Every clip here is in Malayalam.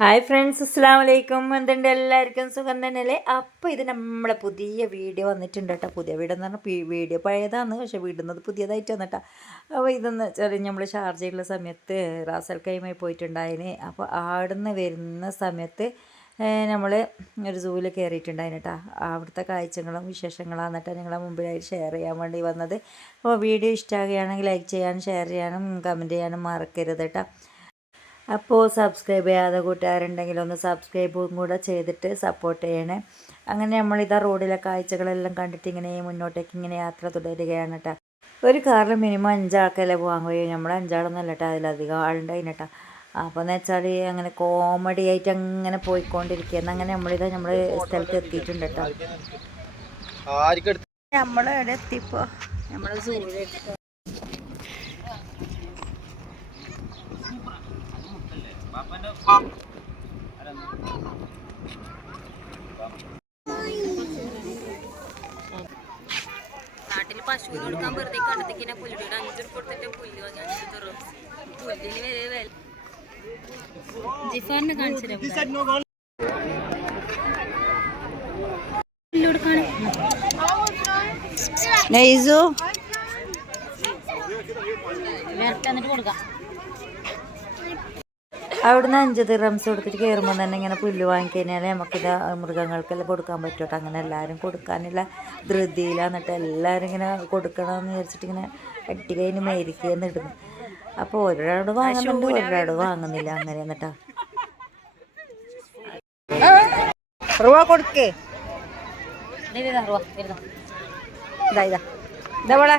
ഹായ് ഫ്രണ്ട്സ്, അസ്സാം വലൈക്കും. എന്തുണ്ട്, എല്ലാവർക്കും സുഖം തന്നെയല്ലേ? അപ്പോൾ ഇത് നമ്മളെ പുതിയ വീഡിയോ വന്നിട്ടുണ്ട് കേട്ടോ. പുതിയ വീഡിയോ എന്ന് പറഞ്ഞാൽ വീഡിയോ പഴയതാണ്, പക്ഷേ വിടുന്നത് പുതിയതായിട്ട് വന്നിട്ടാ. അപ്പോൾ ഇതെന്ന് വെച്ചാൽ നമ്മൾ ഷാർജയുള്ള സമയത്ത് റാസൽ കൈമായി പോയിട്ടുണ്ടായിന്. അപ്പോൾ ആടുന്ന് വരുന്ന സമയത്ത് നമ്മൾ ഒരു സൂവിൽ കയറിയിട്ടുണ്ടായിന് കേട്ടോ. അവിടുത്തെ കാഴ്ചകളും വിശേഷങ്ങളാണ് എന്നിട്ട് നിങ്ങളെ മുമ്പിലായിട്ട് ഷെയർ ചെയ്യാൻ വേണ്ടി വന്നത്. അപ്പോൾ വീഡിയോ ഇഷ്ടമാകുകയാണെങ്കിൽ ലൈക്ക് ചെയ്യാനും ഷെയർ ചെയ്യാനും കമൻറ്റ് ചെയ്യാനും മറക്കരുത് കേട്ടോ. അപ്പോൾ സബ്സ്ക്രൈബ് ചെയ്യാതെ കൂട്ടുകാരുണ്ടെങ്കിൽ ഒന്ന് സബ്സ്ക്രൈബും കൂടെ ചെയ്തിട്ട് സപ്പോർട്ട് ചെയ്യണേ. അങ്ങനെ നമ്മളിതാ റോഡിലെ കാഴ്ചകളെല്ലാം കണ്ടിട്ട് ഇങ്ങനെ മുന്നോട്ടേക്ക് ഇങ്ങനെ യാത്ര തുടരുകയാണ് കേട്ടോ. ഒരു കാറിൽ മിനിമം 5 ആൾക്കല്ലേ പോകാൻ കഴിയും. നമ്മൾ 5 ആളൊന്നും കേട്ടോ, അതിലധികം ആളുണ്ടായിന് കേട്ടോ. അപ്പോൾ എന്ന് വെച്ചാൽ അങ്ങനെ കോമഡി ആയിട്ട് അങ്ങനെ പോയിക്കൊണ്ടിരിക്കുകയെന്ന്. അങ്ങനെ നമ്മൾ സ്ഥലത്ത് എത്തിയിട്ടുണ്ട് കേട്ടോ. നമ്മളെവിടെ എത്തിയപ്പോൾ നമ്മൾ സൂര്യ നാട്ടിൽ പശുവിന് കൊടുക്കാൻ വെറുതെ കണ്ടത്തേക്കിനെ പുല്ലിയുടെ 5 രൂപ കൊടുത്തിട്ട് പുല്ല് വാങ്ങാൻ പുല്ലിന് വില ജിഫാറിനെ കാണിച്ചു നൈസു എന്നിട്ട് കൊടുക്കാം. അവിടുന്ന് 5 ദിർഹംസ് കൊടുത്തിട്ട് കയറുമ്പോൾ തന്നെ ഇങ്ങനെ പുല്ല് വാങ്ങിക്കഴിഞ്ഞാൽ നമുക്കിത് മൃഗങ്ങൾക്കെല്ലാം കൊടുക്കാൻ പറ്റും. അങ്ങനെ എല്ലാവരും കൊടുക്കാനുള്ള ധൃതിയിലാണ് എന്നിട്ട് എല്ലാവരും ഇങ്ങനെ കൊടുക്കണമെന്ന് വിചാരിച്ചിട്ട് ഇങ്ങനെ അട്ടി കഴിഞ്ഞ് മേരിക്കുകയെന്ന് ഇടുന്നു. അപ്പോൾ ഒരാട് വാങ്ങുന്നുണ്ട്, ഒരാട് വാങ്ങുന്നില്ല. അങ്ങനെ എന്നിട്ടാ രൂപ കൊടുക്കേ ഇതാ ഇതാ ഇതവളെ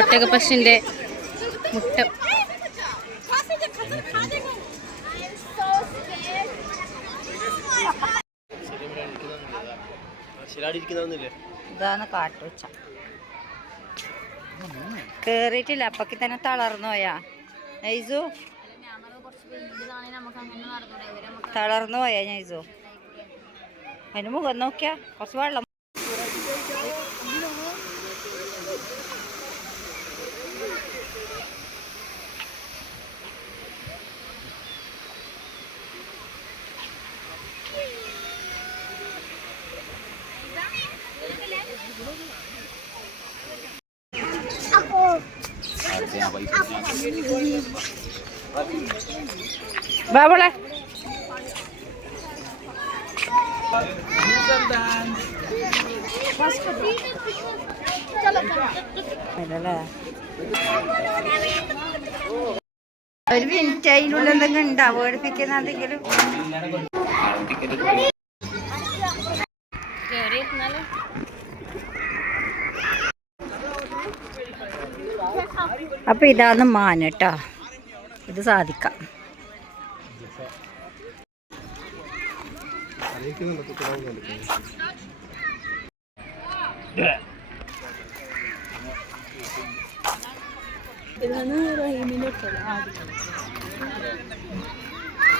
ഒട്ടകപ്പശിന്റെ മുട്ട ഇതാണ് കാട്ടുവച്ച. കേറിയിട്ടില്ല, അപ്പക്ക് തന്നെ തളർന്നു പോയാ നൈസു? തളർന്നു പോയാ നൈസു? അതിന് മുഖം നോക്കിയാ കുറച്ച് വെള്ളം. ബാബളെ ഒരു മിനിറ്റ് അതിനുള്ളിൽ എന്തെങ്കിലും ഉണ്ടാവും പേടിപ്പിക്കുന്ന എന്തെങ്കിലും. അപ്പൊ ഇതാണ് മാൻ കേട്ടോ. ഇത് സാധിക്കാം.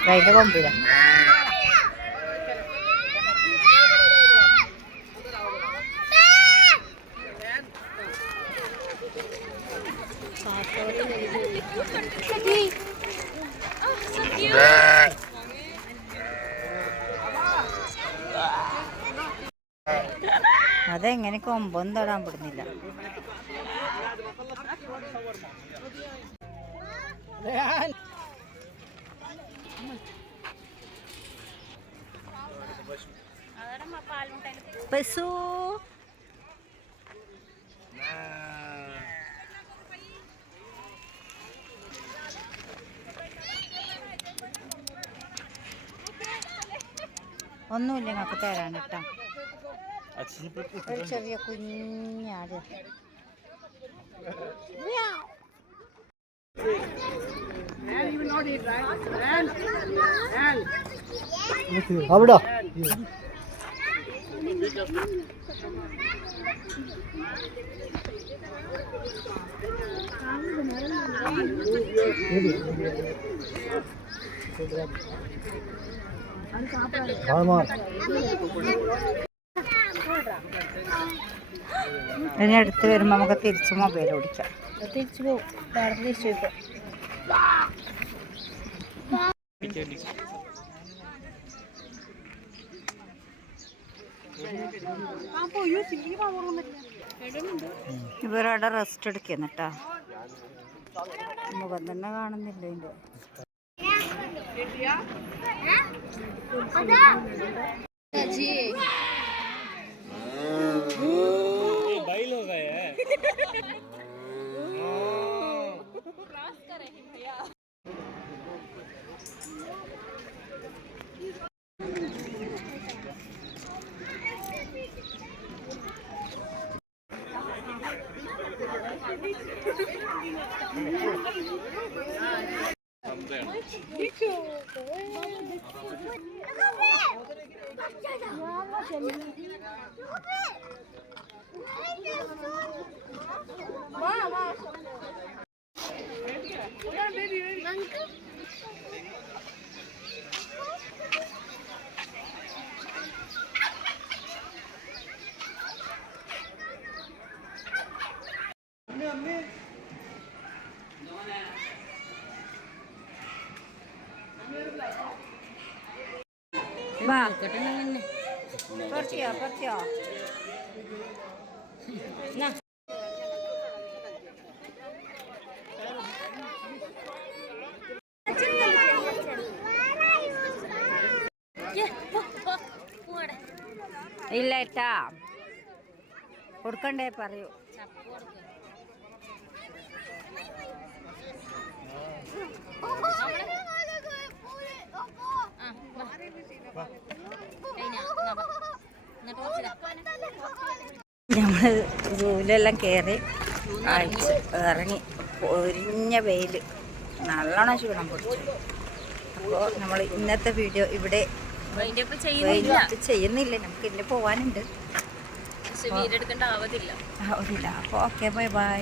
അതിന്റെ കൊമ്പില അതെങ്ങനെ കൊമ്പൊന്നും തൊടാൻ പെടുന്നില്ല. ബസു ഒന്നുമില്ല ഞങ്ങൾക്ക് തരാൻ കേട്ടോ. ഒരു ചെറിയ കുഞ്ഞാട്. അവിടെ ഇനി അടുത്ത് വരുമ്പോൾ നമുക്ക് തിരിച്ച് മൊബൈൽ ഓടിക്കാം. തിരിച്ചു പോകും. തിരിച്ചു പോകും. ഇവരവിടെ റെസ്റ്റ് എടുക്കുന്നു കേട്ടോ. മുഖം തന്നെ കാണുന്നില്ല ഇതിൻ്റെ. കുറച്ചോ ഇല്ല ഏട്ടാ, കൊടുക്കണ്ടേ പറയൂ. നമ്മൾ സൂലെല്ലാം കയറി ഇറങ്ങി. പൊരിഞ്ഞ വെയിൽ, നല്ലോണം ക്ഷീണം പൊടിച്ചു. അപ്പോൾ നമ്മൾ ഇന്നത്തെ വീഡിയോ ഇവിടെ ചെയ്യുന്നില്ല. നമുക്ക് ഇന്ന് പോവാനുണ്ട്. ആവതില്ല. അപ്പോൾ ഓക്കെ, ബൈ ബൈ.